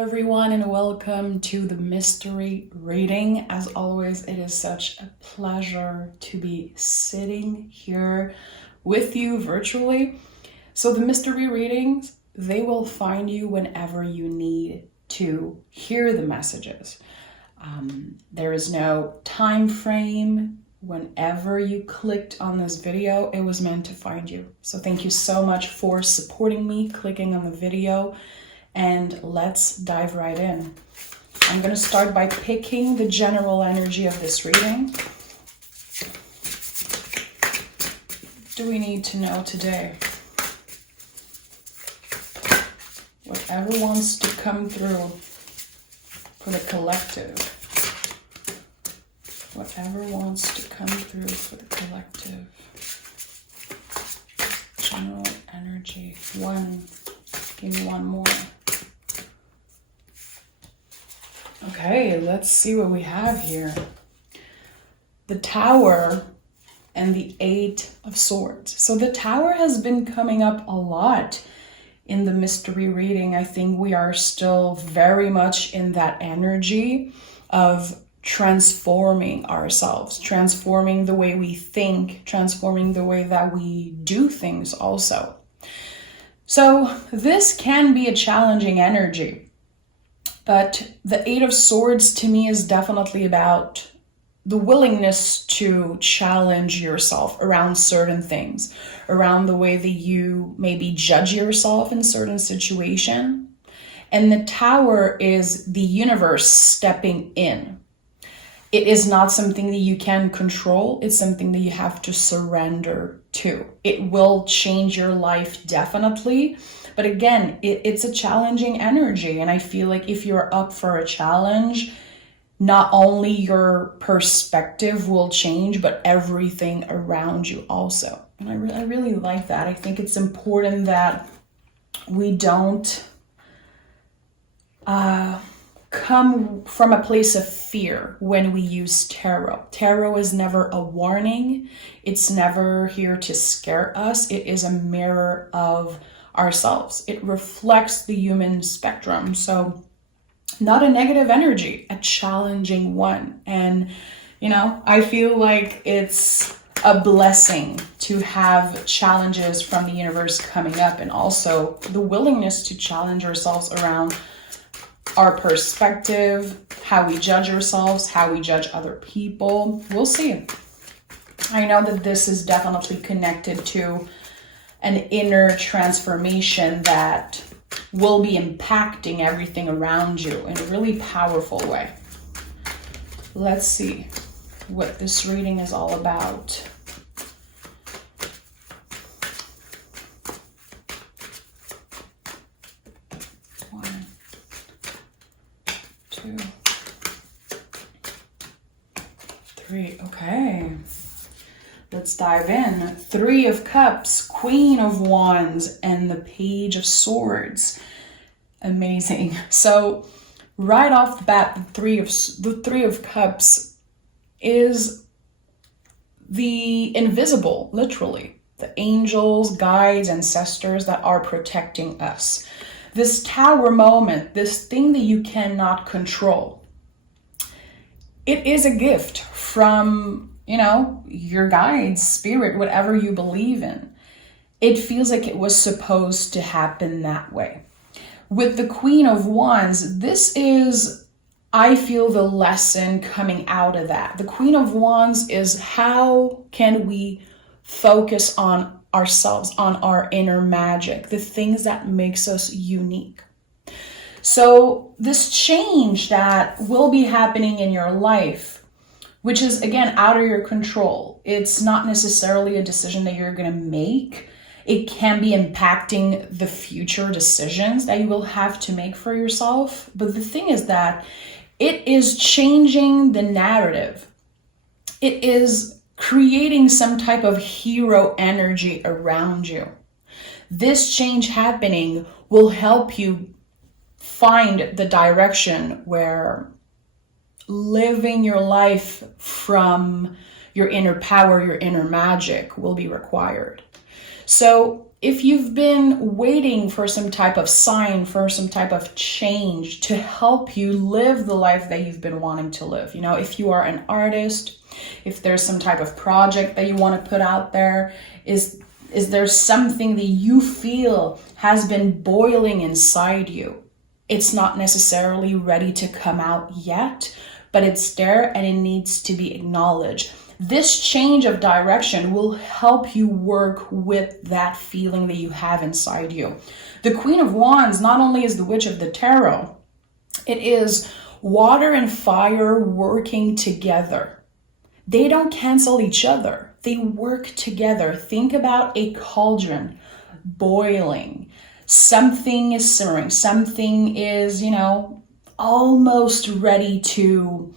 everyone, and welcome to the mystery reading. As always, it is such a pleasure to be sitting here with you virtually. So the mystery readings, they will find you whenever you need to hear the messages. There is no time frame. Whenever you clicked on this video, it was meant to find you. So thank you so much for supporting me, clicking on the video. And let's dive right in. I'm going to start by picking the general energy of this reading. Do we need to know today? Whatever wants to come through for the collective. Whatever wants to come through for the collective. General energy. One. Give me one more. Okay, let's see what we have here. The Tower and the Eight of Swords. So the Tower has been coming up a lot in the mystery reading. I think we are still very much in that energy of transforming ourselves, transforming the way we think, transforming the way that we do things also. So this can be a challenging energy. But the Eight of Swords to me is definitely about the willingness to challenge yourself around certain things, around the way that you maybe judge yourself in certain situation. And the Tower is the universe stepping in. It is not something that you can control. It's something that you have to surrender to. It will change your life definitely. But again, it's a challenging energy. And I feel like if you're up for a challenge, not only your perspective will change, but everything around you also. And I really like that. I think it's important that we don't come from a place of fear when we use tarot. Tarot is never a warning. It's never here to scare us. It is a mirror of ourselves. It reflects the human spectrum. So not a negative energy, a challenging one. And, I feel like it's a blessing to have challenges from the universe coming up, and also the willingness to challenge ourselves around our perspective, how we judge ourselves, how we judge other people. We'll see. I know that this is definitely connected to an inner transformation that will be impacting everything around you in a really powerful way. Let's see what this reading is all about. One, two, three. Okay. Let's dive in. Three of Cups, Queen of Wands, and the Page of Swords. Amazing. So right off the bat, the Three of Cups is the invisible, literally. The angels, guides, ancestors that are protecting us. This Tower moment, this thing that you cannot control. It is a gift from your guides, spirit, whatever you believe in. It feels like it was supposed to happen that way. With the Queen of Wands, this is, I feel, the lesson coming out of that. The Queen of Wands is how can we focus on ourselves, on our inner magic, the things that makes us unique. So this change that will be happening in your life, which is, again, out of your control. It's not necessarily a decision that you're going to make. It can be impacting the future decisions that you will have to make for yourself. But the thing is that it is changing the narrative. It is creating some type of hero energy around you. This change happening will help you find the direction where living your life from your inner power, your inner magic will be required. So if you've been waiting for some type of sign, for some type of change to help you live the life that you've been wanting to live, if you are an artist, if there's some type of project that you want to put out there, is there something that you feel has been boiling inside you? It's not necessarily ready to come out yet, but it's there and it needs to be acknowledged. This change of direction will help you work with that feeling that you have inside you. The Queen of Wands not only is the Witch of the Tarot, it is water and fire working together. They don't cancel each other. They work together. Think about a cauldron boiling. Something is simmering. Something is, almost ready to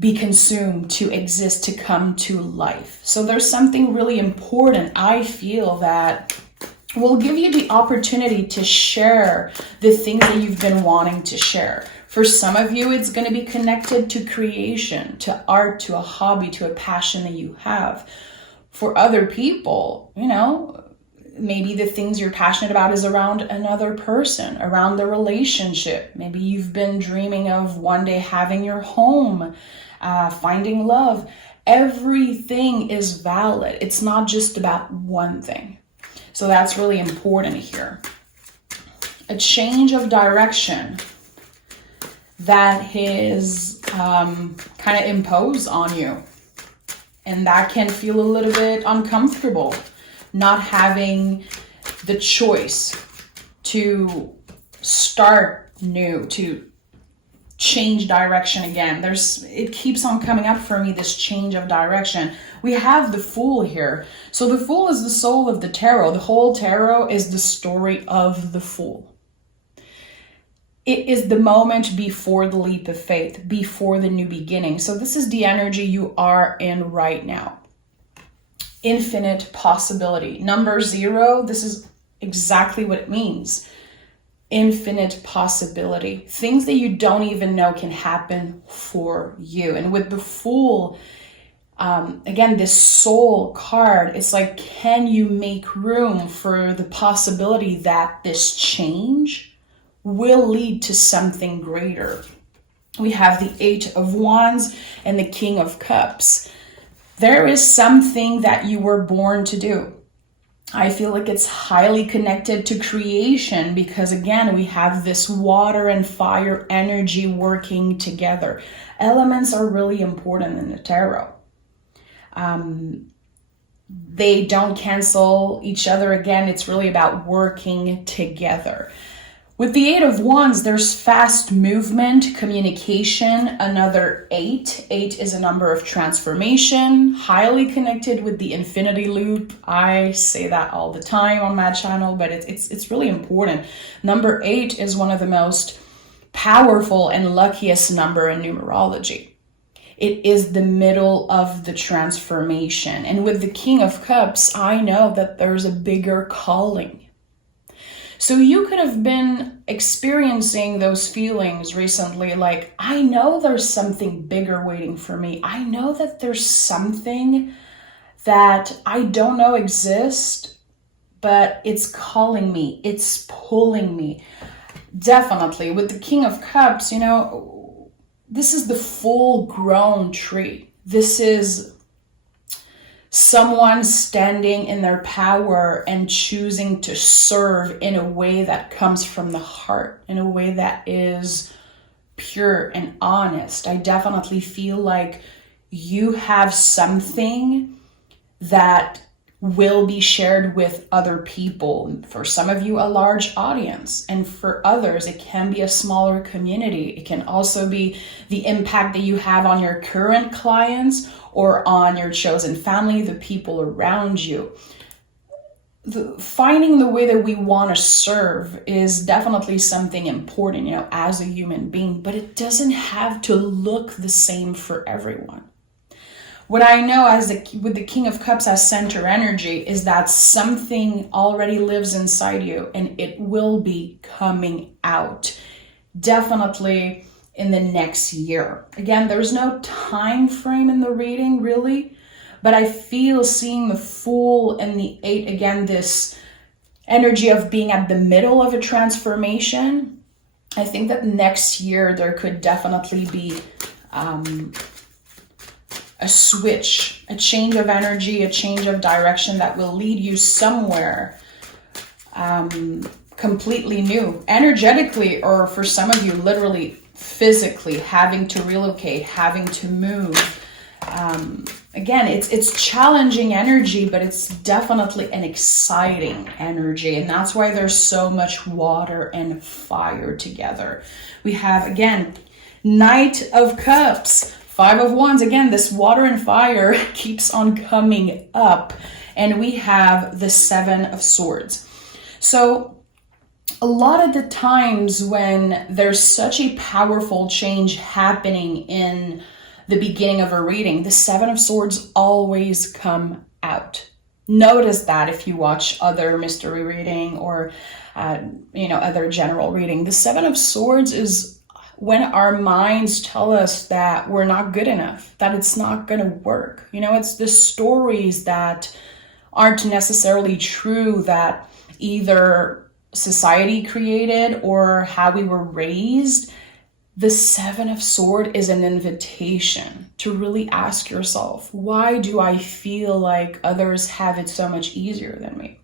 be consumed, to exist, to come to life. So there's something really important, I feel, that will give you the opportunity to share the things that you've been wanting to share. For some of you, it's going to be connected to creation, to art, to a hobby, to a passion that you have. For other people, maybe the things you're passionate about is around another person, around the relationship. Maybe you've been dreaming of one day having your home, finding love. Everything is valid. It's not just about one thing. So that's really important here. A change of direction that is kind of imposed on you. And that can feel a little bit uncomfortable, not having the choice to start new, to change direction again. It keeps on coming up for me, this change of direction. We have the Fool here. So the Fool is the soul of the tarot. The whole tarot is the story of the Fool. It is the moment before the leap of faith, before the new beginning. So this is the energy you are in right now. Infinite possibility. Number 0, this is exactly what it means. Infinite possibility. Things that you don't even know can happen for you. And with the Fool, again, this soul card, it's like, can you make room for the possibility that this change will lead to something greater? We have the 8 of Wands and the King of Cups. There is something that you were born to do. I feel like it's highly connected to creation because, again, we have this water and fire energy working together. Elements are really important in the tarot. They don't cancel each other. Again, it's really about working together. With the 8 of Wands, there's fast movement, communication, another 8. 8 is a number of transformation, highly connected with the infinity loop. I say that all the time on my channel, but it's really important. Number 8 is one of the most powerful and luckiest number in numerology. It is the middle of the transformation. And with the King of Cups, I know that there's a bigger calling. So you could have been experiencing those feelings recently, like, I know there's something bigger waiting for me. I know that there's something that I don't know exists, but it's calling me, it's pulling me. Definitely, with the King of Cups, this is the full-grown tree. This is someone standing in their power and choosing to serve in a way that comes from the heart, in a way that is pure and honest. I definitely feel like you have something that will be shared with other people. For some of you, a large audience, and for others, it can be a smaller community. It can also be the impact that you have on your current clients or on your chosen family, the people around you. Finding the way that we want to serve is definitely something important, as a human being, but it doesn't have to look the same for everyone. What I know with the King of Cups as center energy is that something already lives inside you and it will be coming out. Definitely in the next year. Again, there's no time frame in the reading really, but I feel seeing the Fool and the 8, again, this energy of being at the middle of a transformation. I think that next year there could definitely be a switch, a change of energy, a change of direction that will lead you somewhere completely new, energetically, or for some of you, literally, physically, having to relocate, having to move. Again, it's challenging energy, but it's definitely an exciting energy. And that's why there's so much water and fire together. We have, again, Knight of Cups, Five of Wands. Again, this water and fire keeps on coming up. And we have the Seven of Swords. So a lot of the times when there's such a powerful change happening in the beginning of a reading, the Seven of Swords always come out. Notice that if you watch other mystery reading or, other general reading. The Seven of Swords is when our minds tell us that we're not good enough, that it's not going to work. It's the stories that aren't necessarily true that either society created or how we were raised. The Seven of Swords is an invitation to really ask yourself, why do I feel like others have it so much easier than me?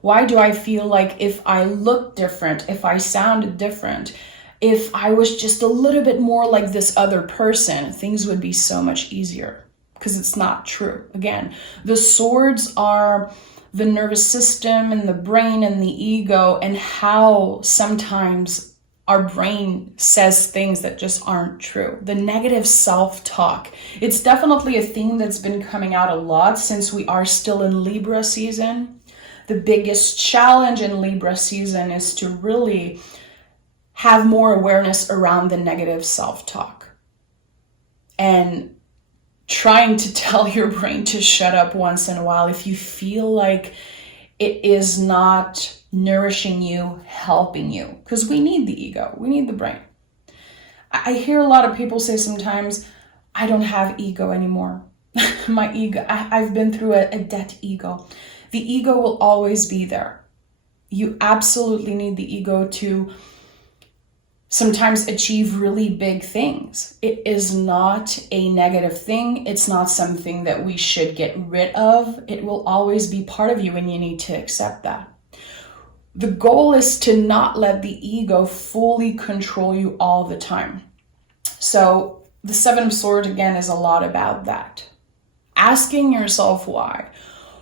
Why do I feel like if I looked different, if I sounded different, if I was just a little bit more like this other person, things would be so much easier? Because it's not true. Again, the swords are the nervous system and the brain and the ego, and how sometimes our brain says things that just aren't true. The negative self-talk. It's definitely a theme that's been coming out a lot since we are still in Libra season. The biggest challenge in Libra season is to really have more awareness around the negative self-talk. And trying to tell your brain to shut up once in a while if you feel like it is not nourishing you, helping you. Because we need the ego, we need the brain. I hear a lot of people say sometimes, I don't have ego anymore. My ego, I've been through a dead ego. The ego will always be there. You absolutely need the ego to sometimes achieve really big things. It is not a negative thing. It's not something that we should get rid of. It will always be part of you, and you need to accept that. The goal is to not let the ego fully control you all the time. So the Seven of Swords, again, is a lot about that. Asking yourself why.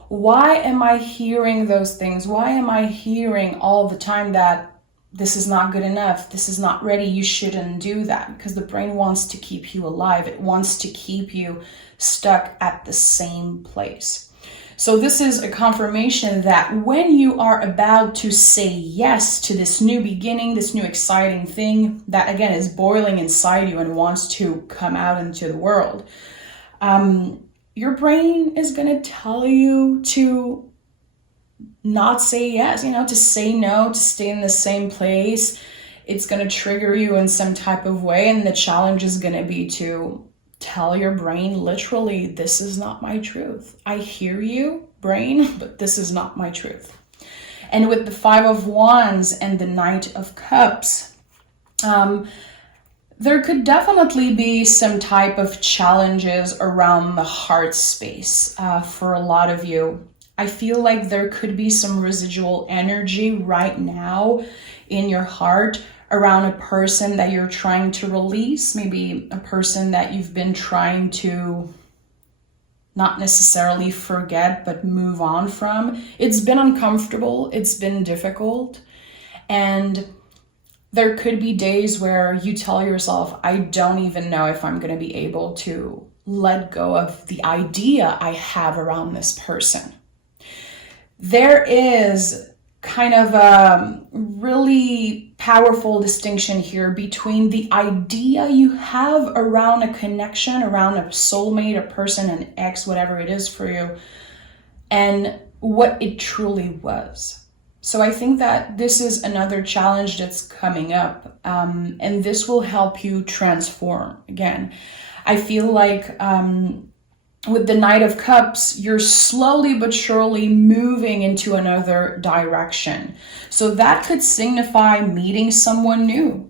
Why am I hearing those things? Why am I hearing all the time that this is not good enough, this is not ready, you shouldn't do that? Because the brain wants to keep you alive. It wants to keep you stuck at the same place. So this is a confirmation that when you are about to say yes to this new beginning, this new exciting thing that, again, is boiling inside you and wants to come out into the world, your brain is going to tell you to not say yes, to say no, to stay in the same place. It's going to trigger you in some type of way. And the challenge is going to be to tell your brain, literally, this is not my truth. I hear you, brain, but this is not my truth. And with the Five of Wands and the Knight of Cups, there could definitely be some type of challenges around the heart space for a lot of you. I feel like there could be some residual energy right now in your heart around a person that you're trying to release, maybe a person that you've been trying to not necessarily forget, but move on from. It's been uncomfortable, it's been difficult, and there could be days where you tell yourself, I don't even know if I'm going to be able to let go of the idea I have around this person. There is kind of a really powerful distinction here between the idea you have around a connection, around a soulmate, a person, an ex, whatever it is for you, and what it truly was. So I think that this is another challenge that's coming up, and this will help you transform. Again, I feel like with the Knight of Cups, you're slowly but surely moving into another direction. So that could signify meeting someone new,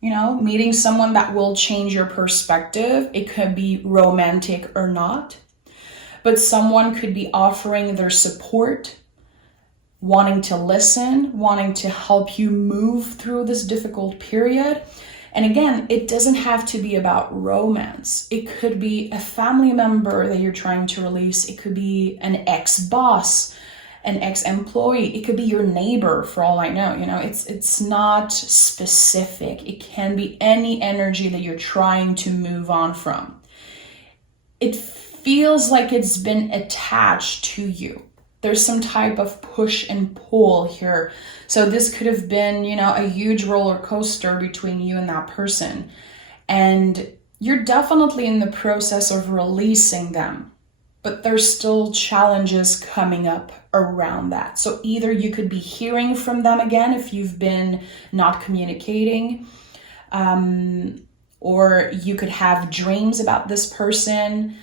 meeting someone that will change your perspective. It could be romantic or not, but someone could be offering their support, wanting to listen, wanting to help you move through this difficult period. And again, it doesn't have to be about romance. It could be a family member that you're trying to release. It could be an ex-boss, an ex-employee. It could be your neighbor, for all I know. It's not specific. It can be any energy that you're trying to move on from. It feels like it's been attached to you. There's some type of push and pull here. So this could have been, a huge roller coaster between you and that person. And you're definitely in the process of releasing them, but there's still challenges coming up around that. So either you could be hearing from them again if you've been not communicating, or you could have dreams about this person,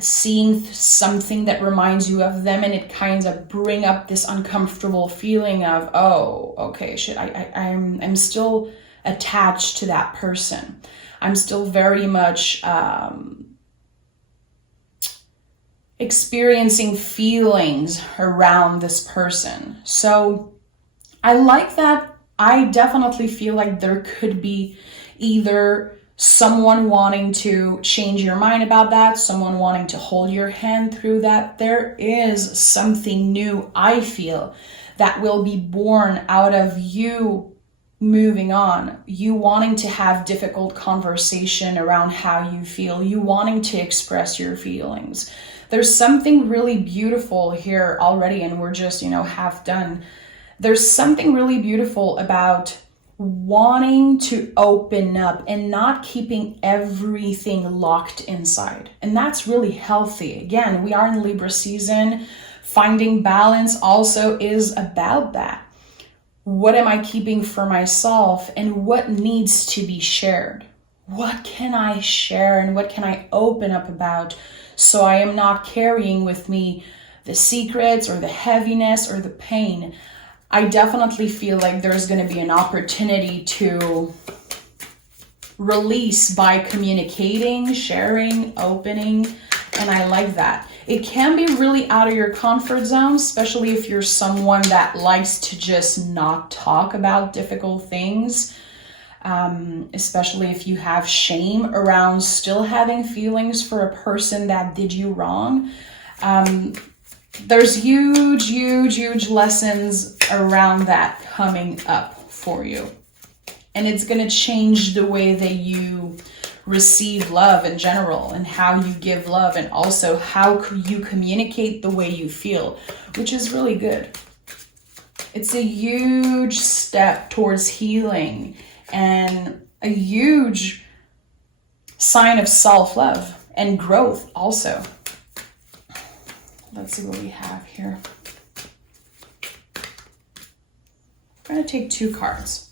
seeing something that reminds you of them, and it kind of bring up this uncomfortable feeling of, oh, okay, I'm still attached to that person. I'm still very much experiencing feelings around this person. So I like that. I definitely feel like there could be either someone wanting to change your mind about that, someone wanting to hold your hand through that. There is something new, I feel, that will be born out of you moving on, you wanting to have difficult conversation around how you feel, you wanting to express your feelings. There's something really beautiful here already, and we're just, half done. There's something really beautiful about wanting to open up and not keeping everything locked inside. And that's really healthy. Again, we are in Libra season. Finding balance also is about that. What am I keeping for myself, and what needs to be shared? What can I share and what can I open up about, so I am not carrying with me the secrets or the heaviness or the pain? I definitely feel like there's going to be an opportunity to release by communicating, sharing, opening, and I like that. It can be really out of your comfort zone, especially if you're someone that likes to just not talk about difficult things, especially if you have shame around still having feelings for a person that did you wrong. There's huge lessons around that coming up for you. And it's going to change the way that you receive love in general, and how you give love, and also how you communicate the way you feel, which is really good. It's a huge step towards healing and a huge sign of self-love and growth also. Let's see what we have here. I'm going to take 2 cards.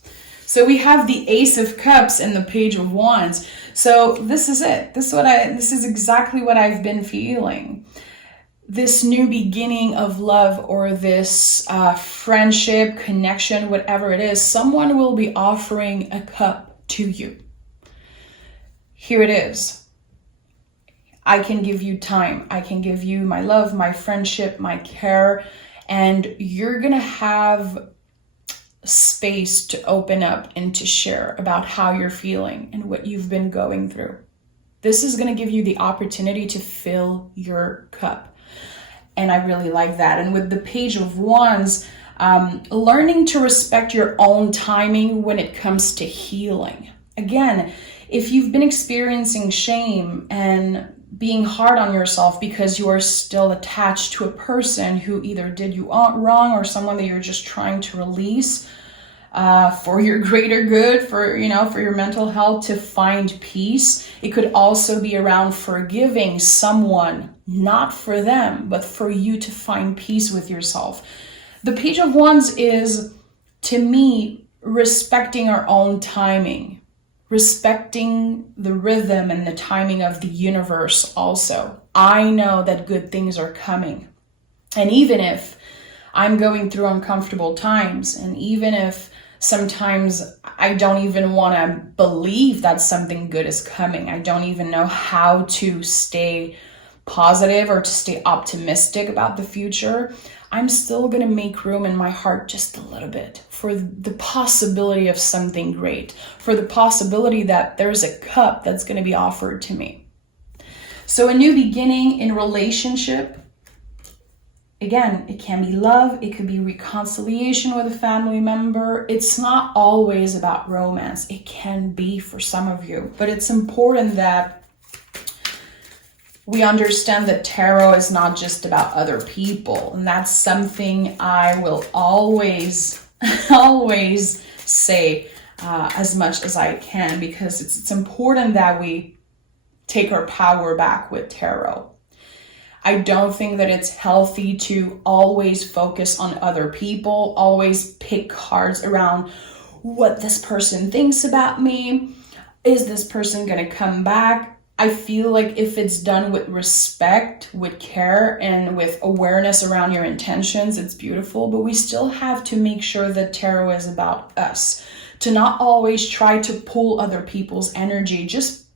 So we have the Ace of Cups and the Page of Wands. So this is it. This is exactly what I've been feeling. This new beginning of love, or this friendship, connection, whatever it is, someone will be offering a cup to you. Here it is. I can give you time. I can give you my love, my friendship, my care, and you're going to have space to open up and to share about how you're feeling and what you've been going through. This is going to give you the opportunity to fill your cup. And I really like that. And with the Page of Wands, learning to respect your own timing when it comes to healing. Again, if you've been experiencing shame and being hard on yourself because you are still attached to a person who either did you wrong, or someone that you're just trying to release for your greater good, for your mental health, to find peace. It could also be around forgiving someone, not for them, but for you to find peace with yourself. The Page of Wands is, to me, respecting our own timing. respecting the rhythm and the timing of the universe also. I know that good things are coming. And even if I'm going through uncomfortable times, and even if sometimes I don't even want to believe that something good is coming, I don't even know how to stay positive or to stay optimistic about the future, I'm still going to make room in my heart just a little bit for the possibility of something great, for the possibility that there's a cup that's going to be offered to me. So a new beginning in relationship, again, it can be love, it could be reconciliation with a family member. It's not always about romance. It can be for some of you, but it's important that we understand that tarot is not just about other people. And that's something I will always, always say as much as I can, because it's important that we take our power back with tarot. I don't think that it's healthy to always focus on other people, always pick cards around what this person thinks about me. Is this person going to come back? I feel like if it's done with respect, with care, and with awareness around your intentions, it's beautiful. But we still have to make sure that tarot is about us, to not always try to pull other people's energy, just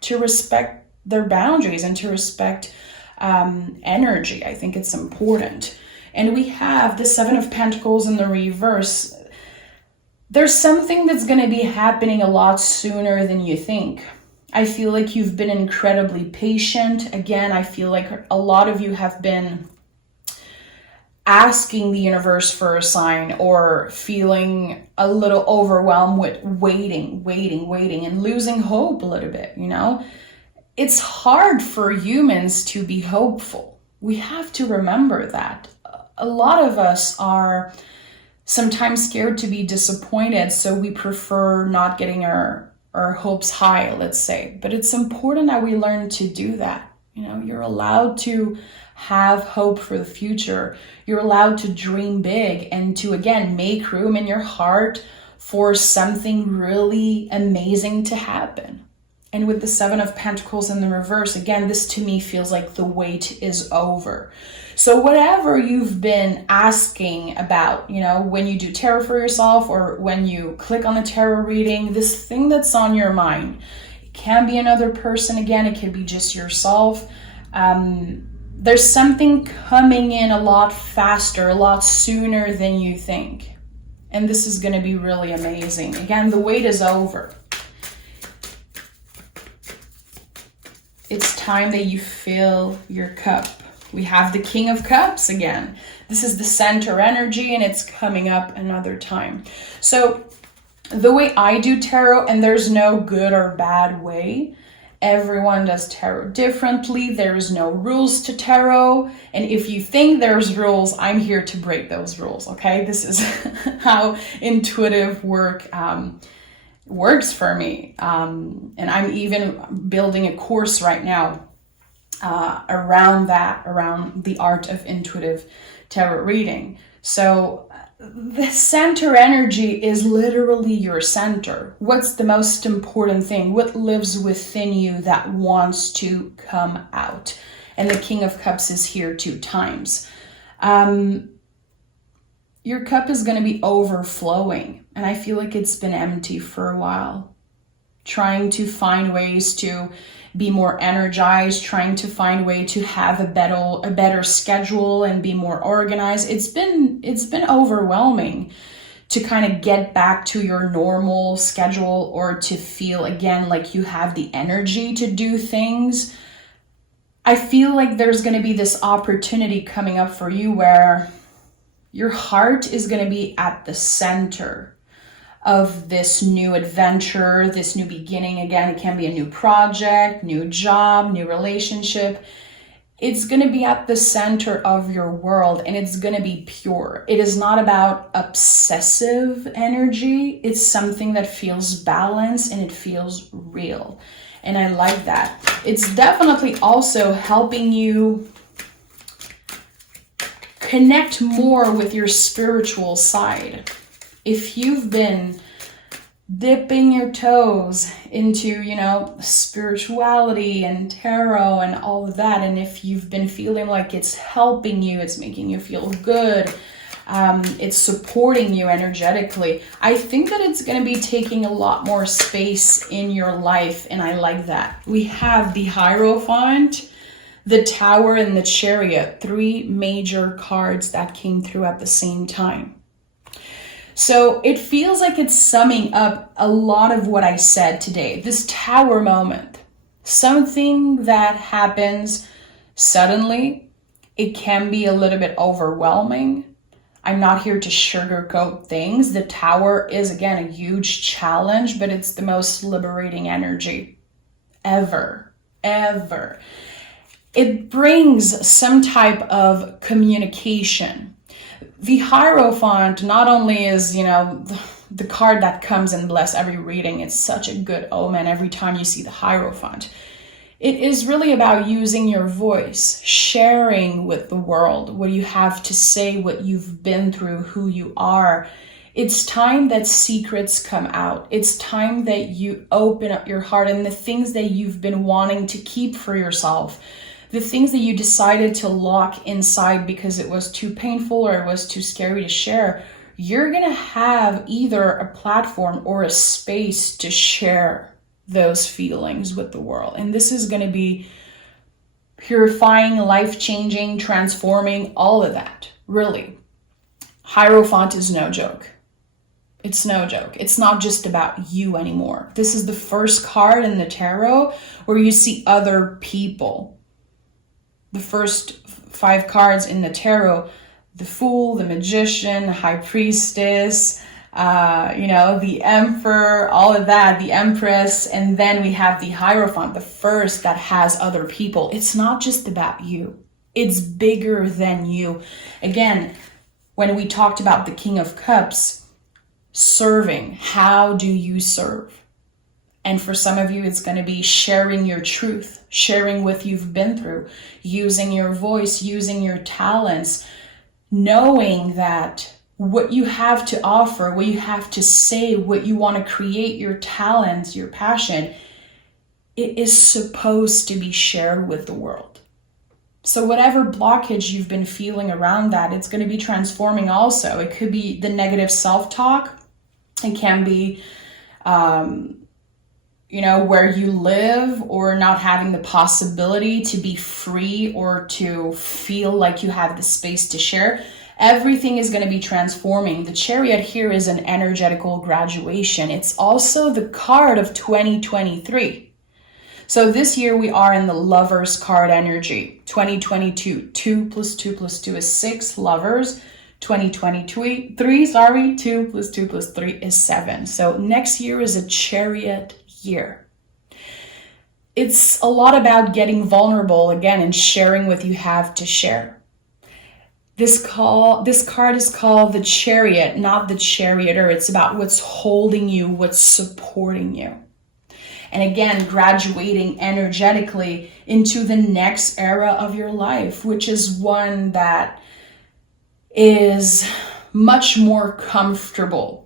to respect their boundaries and to respect energy. I think it's important. And we have the Seven of Pentacles in the reverse. There's something that's going to be happening a lot sooner than you think. I feel like you've been incredibly patient. Again, I feel like a lot of you have been asking the universe for a sign, or feeling a little overwhelmed with waiting, and losing hope a little bit, you know? It's hard for humans to be hopeful. We have to remember that. A lot of us are sometimes scared to be disappointed, so we prefer not getting our hopes high, let's say. But it's important that we learn to do that. You know, you're allowed to have hope for the future. You're allowed to dream big and to, again, make room in your heart for something really amazing to happen. And with the Seven of Pentacles in the reverse, again, this to me feels like the wait is over. So whatever you've been asking about, you know, when you do tarot for yourself or when you click on a tarot reading, this thing that's on your mind, it can be another person, again, it can be just yourself. There's something coming in a lot faster, a lot sooner than you think. And this is going to be really amazing. Again, the wait is over. It's time that you fill your cup. We have the King of Cups again. This is the center energy, and it's coming up another time. So the way I do tarot, and there's no good or bad way. Everyone does tarot differently. There's no rules to tarot. And if you think there's rules, I'm here to break those rules, okay? This is how intuitive work works for me. And I'm even building a course right now around the art of intuitive tarot reading. So the center energy is literally your center. What's the most important thing? What lives within you that wants to come out? And the King of Cups is here 2 times. Your cup is going to be overflowing. And I feel like it's been empty for a while. Trying to find ways to be more energized, trying to find a way to have a better schedule and be more organized. It's been overwhelming to kind of get back to your normal schedule, or to feel again like you have the energy to do things. I feel like there's going to be this opportunity coming up for you where your heart is going to be at the center of this new adventure, this new beginning. Again, it can be a new project, new job, new relationship. It's going to be at the center of your world, and it's going to be pure. It is not about obsessive energy. It's something that feels balanced and it feels real. And I like that. It's definitely also helping you connect more with your spiritual side. If you've been dipping your toes into, spirituality and tarot and all of that. And if you've been feeling like it's helping you, it's making you feel good, it's supporting you energetically, I think that it's going to be taking a lot more space in your life. And I like that. We have the Hierophant, the Tower, and the Chariot, 3 major cards that came through at the same time. So it feels like it's summing up a lot of what I said today. This Tower moment, something that happens suddenly, it can be a little bit overwhelming. I'm not here to sugarcoat things. The Tower is, again, a huge challenge, but it's the most liberating energy ever. It brings some type of communication. The Hierophant not only is, the card that comes and bless every reading. It's such a good omen every time you see the Hierophant. It is really about using your voice, sharing with the world what you have to say, what you've been through, who you are. It's time that secrets come out. It's time that you open up your heart and the things that you've been wanting to keep for yourself. The things that you decided to lock inside because it was too painful or it was too scary to share, you're going to have either a platform or a space to share those feelings with the world. And this is going to be purifying, life-changing, transforming, all of that, really. Hierophant is no joke. It's no joke. It's not just about you anymore. This is the first card in the tarot where you see other people. The first 5 cards in the tarot, the Fool, the Magician, the High Priestess, the Emperor, all of that, the Empress, and then we have the Hierophant, the first that has other people. It's not just about you. It's bigger than you. Again, when we talked about the King of Cups, serving, how do you serve? And for some of you, it's going to be sharing your truth, sharing what you've been through, using your voice, using your talents, knowing that what you have to offer, what you have to say, what you want to create, your talents, your passion, it is supposed to be shared with the world. So whatever blockage you've been feeling around that, it's going to be transforming also. It could be the negative self-talk. It can be where you live, or not having the possibility to be free or to feel like you have the space to share. Everything is going to be transforming. The Chariot here is an energetical graduation. It's also the card of 2023. So this year we are in the Lovers card energy. 2022, 2 + 2 + 2 is 6, Lovers. 2023, 2 + 2 + 3 is 7. So next year is a Chariot year. It's a lot about getting vulnerable again and sharing what you have to share. This card is called the Chariot, not the Charioteer. It's about what's holding you, what's supporting you. And again, graduating energetically into the next era of your life, which is one that is much more comfortable.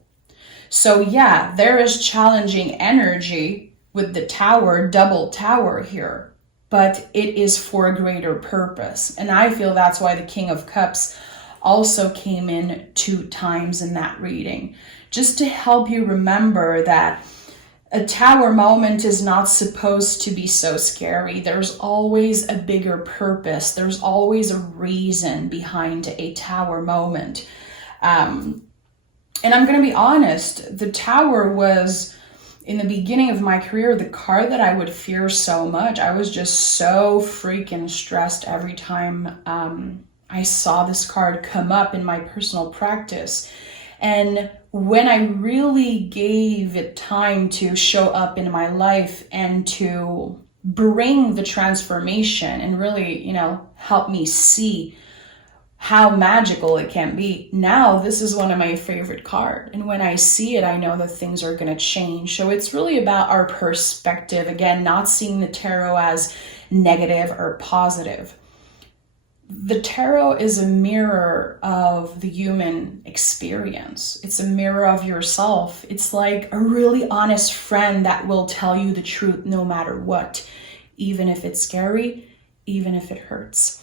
So yeah, there is challenging energy with the Tower, double Tower here, but it is for a greater purpose. And I feel that's why the King of Cups also came in 2 times in that reading, just to help you remember that a Tower moment is not supposed to be so scary. There's always a bigger purpose. There's always a reason behind a Tower moment. And I'm going to be honest, the Tower was, in the beginning of my career, the card that I would fear so much. I was just so freaking stressed every time I saw this card come up in my personal practice. And when I really gave it time to show up in my life and to bring the transformation and really, help me see how magical it can be. Now, this is one of my favorite cards. And when I see it, I know that things are going to change. So it's really about our perspective. Again, not seeing the tarot as negative or positive. the tarot is a mirror of the human experience. It's a mirror of yourself. It's like a really honest friend that will tell you the truth no matter what, even if it's scary, even if it hurts.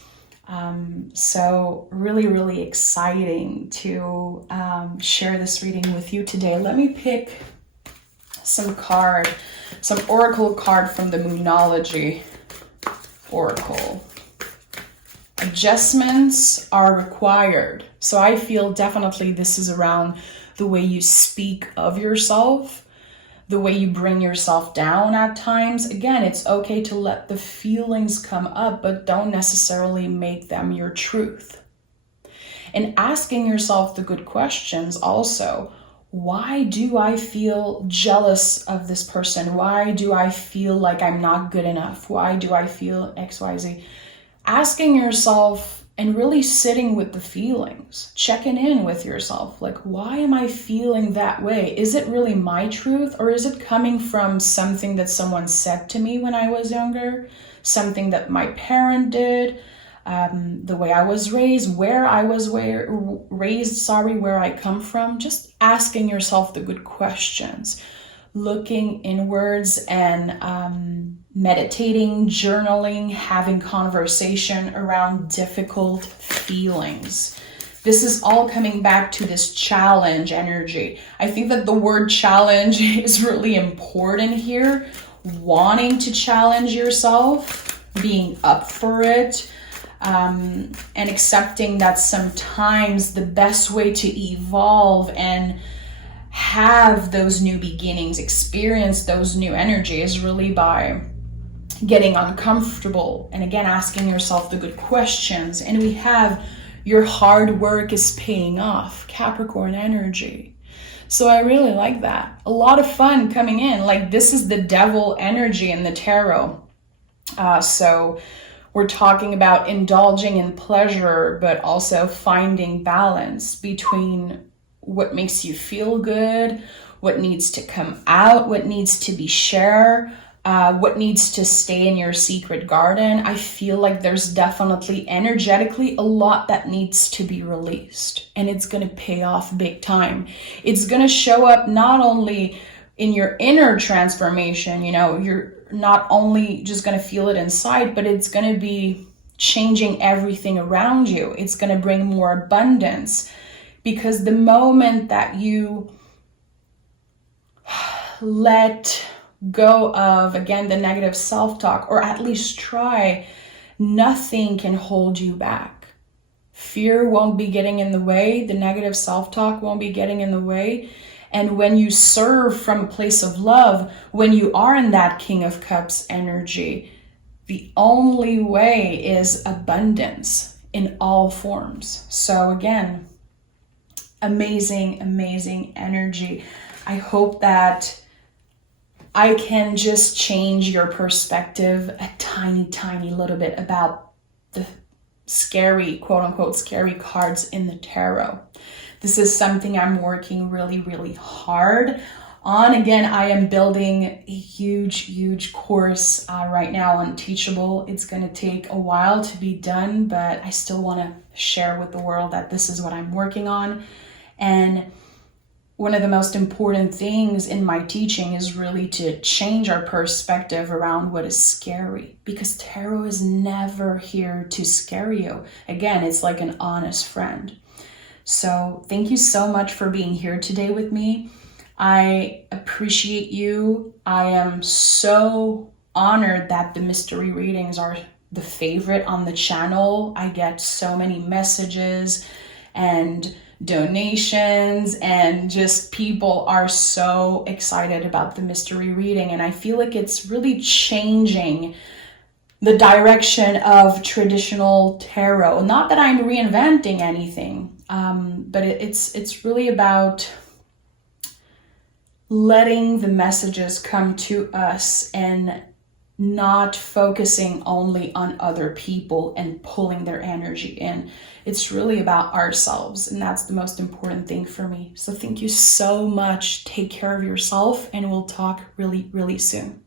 So really, really exciting to share this reading with you today. Let me pick some oracle card from the Moonology Oracle. Adjustments are required. So I feel definitely this is around the way you speak of yourself, the way you bring yourself down at times. Again, it's okay to let the feelings come up, but don't necessarily make them your truth. And asking yourself the good questions also. Why do I feel jealous of this person? Why do I feel like I'm not good enough? Why do I feel XYZ? Asking yourself and really sitting with the feelings, checking in with yourself, like, why am I feeling that way? Is it really my truth, or is it coming from something that someone said to me when I was younger, something that my parent did, the way I was raised, where I was raised, where I come from? Just asking yourself the good questions, looking inwards and meditating, journaling, having conversation around difficult feelings. This is all coming back to this challenge energy. I think that the word challenge is really important here. Wanting to challenge yourself, being up for it, and accepting that sometimes the best way to evolve and have those new beginnings, experience those new energies, really by getting uncomfortable and again asking yourself the good questions. And we have your hard work is paying off, Capricorn energy. So I really like that. A lot of fun coming in. Like, this is the devil energy in the tarot. So we're talking about indulging in pleasure, but also finding balance between what makes you feel good, what needs to come out, what needs to be shared, what needs to stay in your secret garden. I feel like there's definitely energetically a lot that needs to be released, and it's going to pay off big time. It's going to show up not only in your inner transformation, you're not only just going to feel it inside, but it's going to be changing everything around you. It's going to bring more abundance, because the moment that you let go of, again, the negative self-talk, or at least try, nothing can hold you back. Fear won't be getting in the way. The negative self-talk won't be getting in the way. And when you serve from a place of love, when you are in that King of Cups energy, the only way is abundance in all forms. So again, amazing, amazing energy. I hope that I can just change your perspective a tiny, tiny little bit about the scary, quote unquote, scary cards in the tarot. This is something I'm working really, really hard on. Again, I am building a huge, huge course right now on Teachable. It's going to take a while to be done, but I still want to share with the world that this is what I'm working on. And one of the most important things in my teaching is really to change our perspective around what is scary, because tarot is never here to scare you. Again, it's like an honest friend. So thank you so much for being here today with me. I appreciate you. I am so honored that the mystery readings are the favorite on the channel. I get so many messages and donations, and just people are so excited about the mystery reading, and I feel like it's really changing the direction of traditional tarot. Not that I'm reinventing anything, but it's really about letting the messages come to us and not focusing only on other people and pulling their energy in. It's really about ourselves, and that's the most important thing for me. So thank you so much. Take care of yourself, and we'll talk really, really soon.